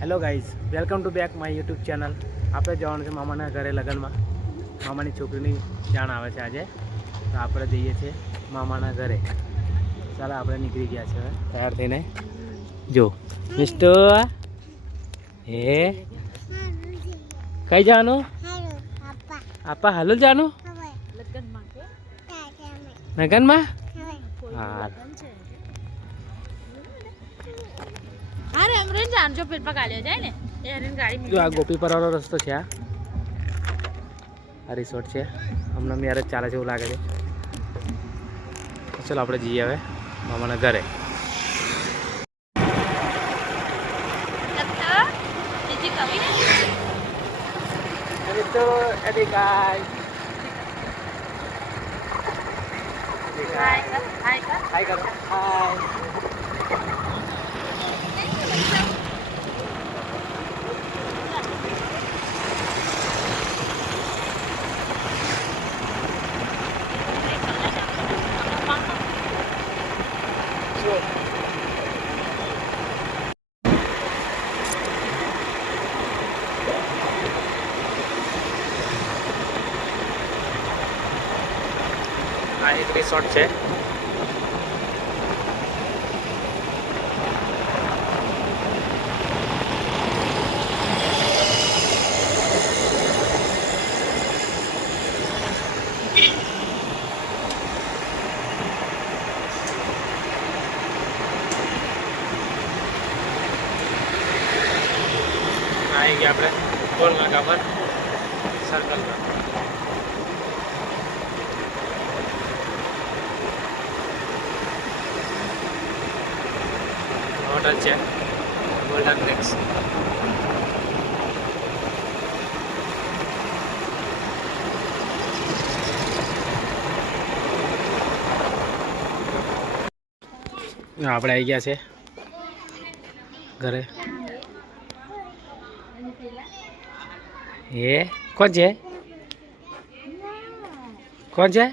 Hello guys, welcome to back my YouTube channel. આપણે જવાનું છે મામાના ઘરે લગ્નમાં. મામાની છોકરીની જાણ આવે છે આજે, તો આપણે જઈએ છીએ મામાના ઘરે. ચાલો આપણે નીકળી ગયા છે હવે તૈયાર થઈને. જો મિસ્ટર હે કઈ જવાનું? આપા હાલો જવાનું લગનમાં. હા આ ગોપીપરાનો રસ્તો છે. આ રિસોર્ટ છે. હમણાં મેરેજ ચાલે છે એવું લાગે છે. ચલો આપણે જઈએ હવે મામાના ઘરે. આ એક રિસોર્ટ છે. આવી ગયા આપણે ગોળ નાકા પર સર્કલ પર. હોટલ છે ગોલ્ડન બ્રિક્સ. આપણે આવી ગયા છે ઘરે. એ કોણ છે? કોણ છે?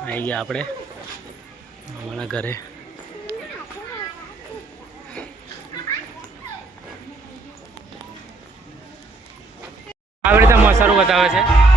આવી ગયા આપણે અમારા ઘરે. આવી રીતે મસાલો બતાવે છે.